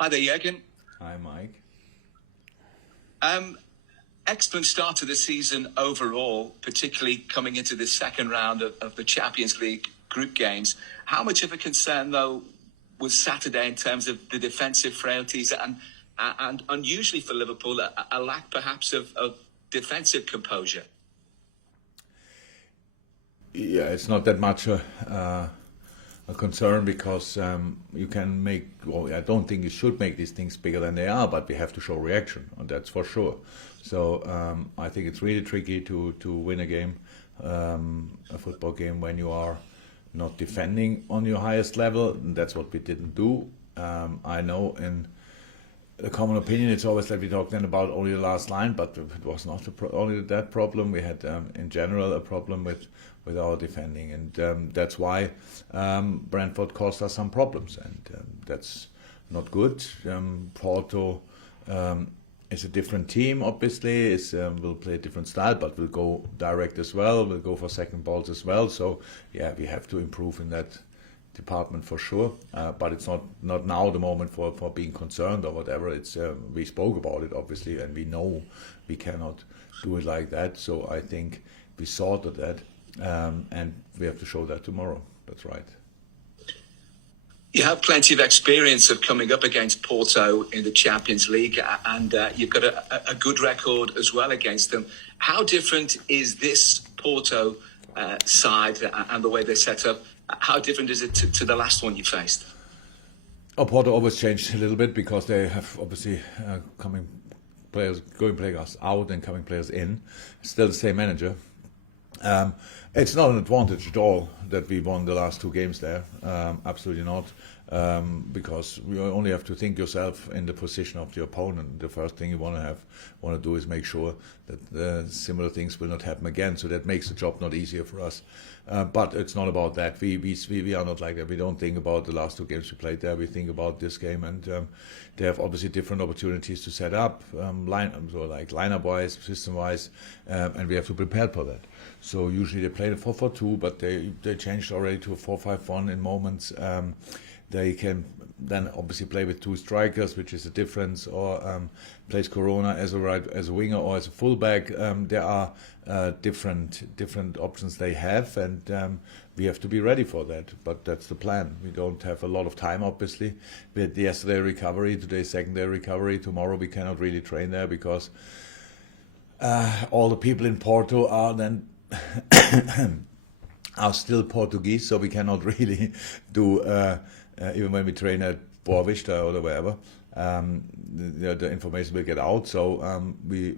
Hi there, Jürgen. Hi, Mike. Excellent start to the season overall, particularly coming into the second round of the Champions League group games. How much of a concern, though, was Saturday in terms of the defensive frailties and unusually for Liverpool, a lack perhaps of defensive composure? Yeah, it's not that much a concern because you can make, well, I don't think you should make these things bigger than they are, but we have to show reaction, and that's for sure. So I think it's really tricky to win a game, a football game, when you are not defending on your highest level, and that's what we didn't do. I know in the common opinion, it's always like we talk then about only the last line, but it was not only that problem. We had, in general, a problem with our defending, and that's why Brentford caused us some problems, and that's not good. Porto is a different team, obviously. Will play a different style, but will go direct as well. Will go for second balls as well. So yeah, we have to improve in that department for sure. But it's not now the moment for being concerned or whatever. It's we spoke about it obviously, and we know we cannot do it like that. So I think we sorted that, and we have to show that tomorrow. That's right. You have plenty of experience of coming up against Porto in the Champions League, and you've got a good record as well against them. How different is this Porto side and the way they're set up? How different is it to the last one you faced? Oh, Porto always changed a little bit because they have obviously going players out and coming players in. Still the same manager. It's not an advantage at all that we won the last two games there. Absolutely not. Because you only have to think yourself in the position of the opponent. The first thing you want to do is make sure that similar things will not happen again. So that makes the job not easier for us. But it's not about that. We are not like that. We don't think about the last two games we played there. We think about this game, and they have obviously different opportunities to set up, lineup wise, system wise, and we have to prepare for that. So usually they play the 4-4-2, but they changed already to a 4-5-1 in moments. They can then obviously play with two strikers, which is a difference, or plays Corona as a winger or as a fullback. There are different options they have, and we have to be ready for that. But that's the plan. We don't have a lot of time, obviously. We had yesterday recovery, today secondary recovery. Tomorrow we cannot really train there because all the people in Porto are then are still Portuguese, so we cannot really do. Even when we train at Boa Vista or wherever, the information will get out. So we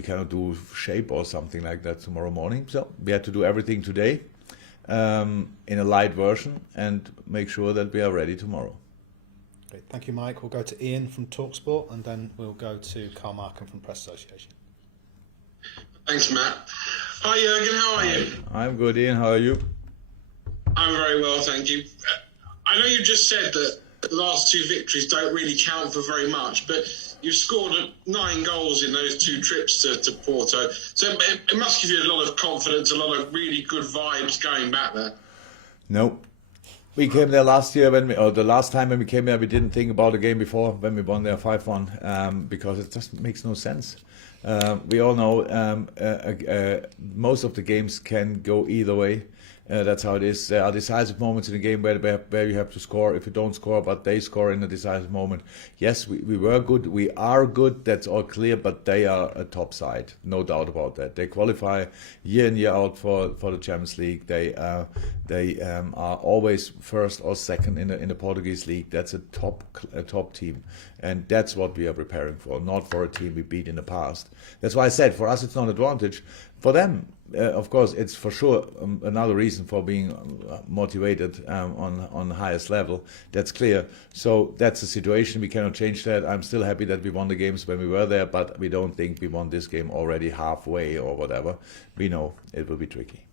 cannot do shape or something like that tomorrow morning. So we had to do everything today in a light version and make sure that we are ready tomorrow. Great. Thank you, Mike. We'll go to Ian from TalkSport, and then we'll go to Carl Markham from Press Association. Thanks, Matt. Hi, Jürgen. How are you? I'm good, Ian. How are you? I'm very well, thank you. I know you just said that the last two victories don't really count for very much, but you've scored 9 goals in those 2 trips to Porto. So it must give you a lot of confidence, a lot of really good vibes going back there. No. We came there last year the last time when we came there, we didn't think about the game before when we won there 5-1 because it just makes no sense. We all know most of the games can go either way. That's how it is. There are decisive moments in the game where you have to score. If you don't score, but they score in a decisive moment. Yes, we were good. We are good. That's all clear. But they are a top side, no doubt about that. They qualify year in year out for the Champions League. They are always first or second in the Portuguese league. That's a top team, and that's what we are preparing for. Not for a team we beat in the past. That's why I said for us it's not an advantage. For them, of course, it's for sure another reason for being motivated on the highest level. That's clear. So that's the situation. We cannot change that. I'm still happy that we won the games when we were there, but we don't think we won this game already halfway or whatever. We know it will be tricky.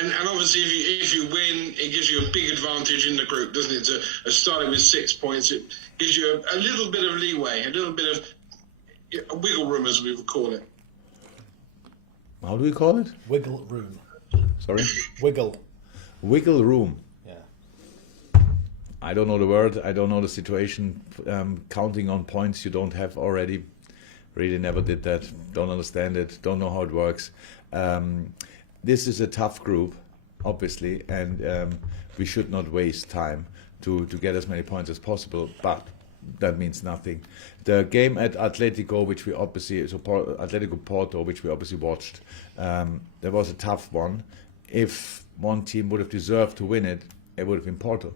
And obviously, if you win, it gives you a big advantage in the group, doesn't it? Starting with 6 points, it gives you a little bit of leeway, a little bit of wiggle room, as we would call it. How do we call it? Wiggle room. Sorry? Wiggle. Wiggle room. Yeah. I don't know the word. I don't know the situation. Counting on points you don't have already. Really never did that. Don't understand it. Don't know how it works. This is a tough group, obviously, and we should not waste time to get as many points as possible. But that means nothing. The game at Atletico, which we obviously Atletico Porto, which we obviously watched, that was a tough one. If one team would have deserved to win it, it would have been Porto.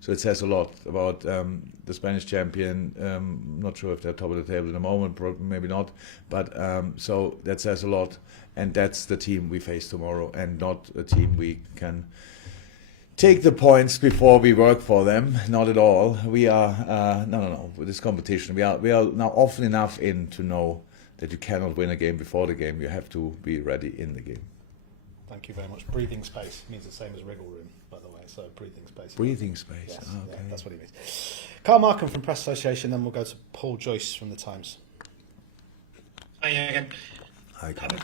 So it says a lot about the Spanish champion. Not sure if they're top of the table at the moment, probably maybe not. But so that says a lot, and that's the team we face tomorrow, and not a team we can take the points before we work for them. Not at all. We are no. With this competition, we are now often enough in to know that you cannot win a game before the game. You have to be ready in the game. Thank you very much. Breathing space means the same as wriggle room, by the way. So breathing space. Breathing space. Yes, Okay. yeah, that's what he means. Carl Markham from Press Association. Then we'll go to Paul Joyce from the Times. Hi again. Hi, Carl.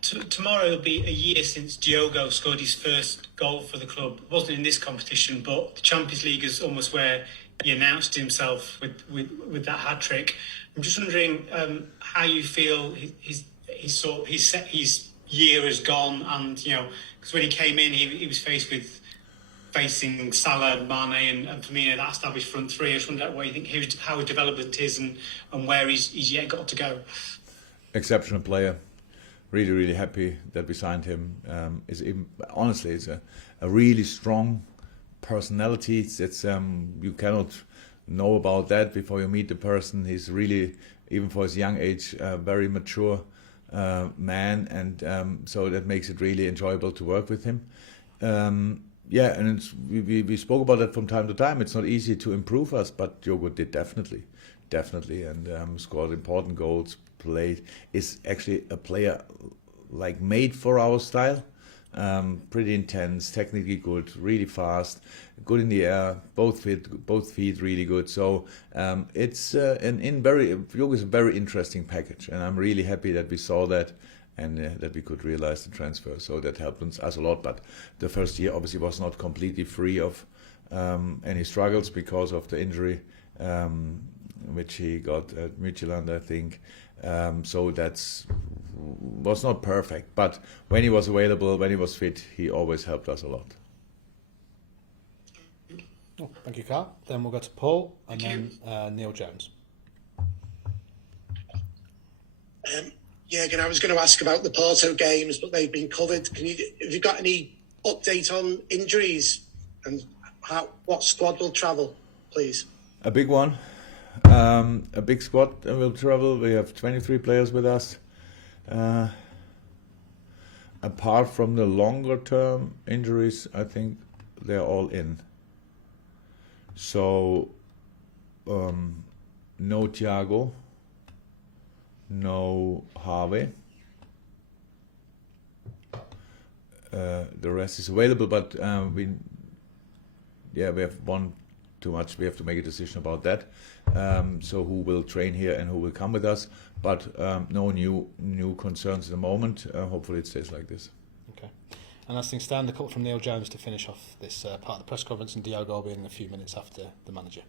Tomorrow will be a year since Diogo scored his first goal for the club. It wasn't in this competition, but the Champions League is almost where he announced himself with that hat trick. I'm just wondering how you feel his year has gone, and because when he came in, he was facing Salah, Mane, and Firmino, that established front three. I just wonder what you think how his development is and where he's yet got to go. Exceptional player. Really, really happy that we signed him. Honestly, it's a really strong personality. It's you cannot know about that before you meet the person. He's really, even for his young age, a very mature man, and so that makes it really enjoyable to work with him. And we spoke about that from time to time. It's not easy to improve us, but Diogo did definitely, and scored important goals. Is actually a player like made for our style. Pretty intense, technically good, really fast, good in the air, both feet really good. So it's Diogo is a very interesting package, and I'm really happy that we saw that and that we could realize the transfer. So that helped us a lot. But the first year obviously was not completely free of any struggles because of the injury which he got at Midtjylland, I think. So was not perfect, but when he was available, when he was fit, he always helped us a lot. Oh, thank you, Carl. Then we'll go to Paul and then Neil Jones. Again, I was going to ask about the Porto games, but they've been covered. Have you got any update on injuries and what squad will travel, please? A big one. A big squad will travel. We have 23 players with us. Apart from the longer term injuries, I think they're all in. So no Thiago, no Harvey. The rest is available, but we have one too much. We have to make a decision about that. So who will train here and who will come with us, but no new concerns at the moment. Hopefully it stays like this. Okay. And as things stand, the call from Neil Jones to finish off this part of the press conference, and Diogo will be in a few minutes after the manager.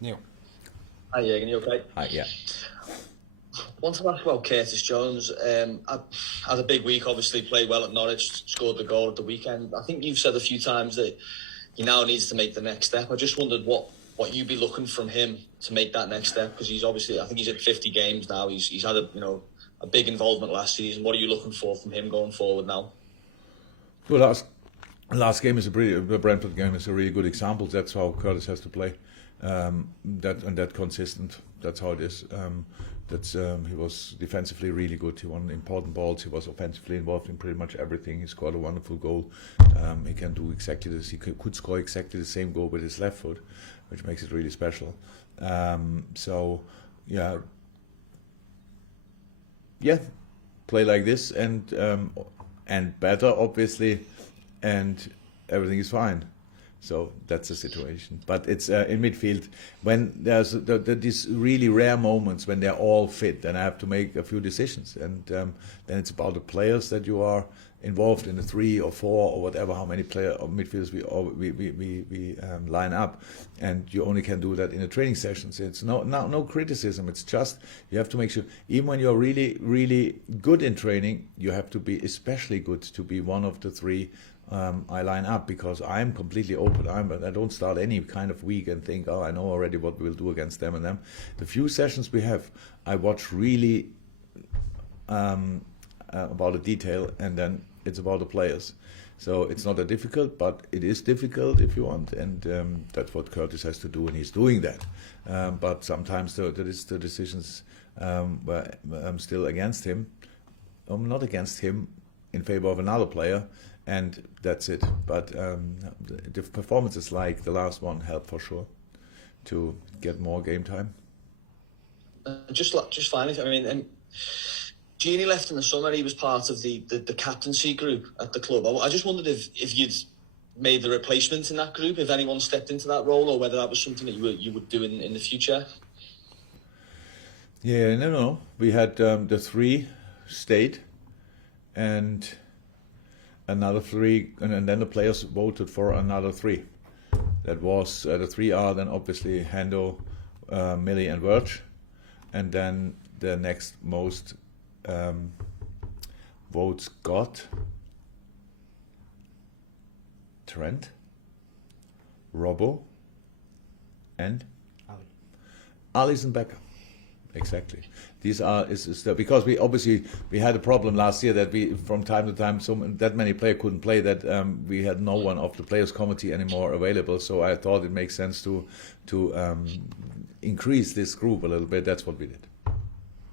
Neil. Hi, Jürgen, you okay? Hi, yeah. Want to ask about Curtis Jones. Had a big week, obviously played well at Norwich, scored the goal at the weekend. I think you've said a few times that he now needs to make the next step. I just wondered what you'd be looking from him to make that next step, because he's obviously, I think he's at 50 games now. He's had a big involvement last season. What are you looking for from him going forward now? Well, last game the Brentford game is a really good example. That's how Curtis has to play. That consistent. That's how it is. He was defensively really good. He won important balls. He was offensively involved in pretty much everything. He scored a wonderful goal. He can do exactly this. He could score exactly the same goal with his left foot, which makes it really special. Play like this and better, obviously, and everything is fine. So that's the situation. But it's in midfield, when there's these really rare moments when they're all fit, and I have to make a few decisions. And then it's about the players that you are involved in the 3 or 4 or whatever, how many player or midfielders we line up, and you only can do that in the training sessions. It's no criticism. It's just you have to make sure, even when you're really good in training, you have to be especially good to be one of the 3 I line up, because I'm completely open. I don't start any kind of week and think, oh, I know already what we'll do against them and them. The few sessions we have, I watch really about the detail, and then it's about the players. So it's not that difficult, but it is difficult if you want, and that's what Curtis has to do, and he's doing that. But sometimes the decisions were still against him, not against him, in favor of another player, and that's it. But the performances like the last one help for sure to get more game time. Just finally, I mean, Gini left in the summer. He was part of the captaincy group at the club. I just wondered if you'd made the replacement in that group, if anyone stepped into that role, or whether that was something that you would do in the future. Yeah, no. We had the 3 stayed, and another 3, and then the players voted for another 3. That was the 3 are then obviously Hendo, Millie, and Verge, and then the next most votes got Trent, Robbo, and Alisson Becker. Exactly. These are because we had a problem last year that we from time to time that many players couldn't play, that we had no one of the players committee anymore available. So I thought it makes sense to increase this group a little bit. That's what we did.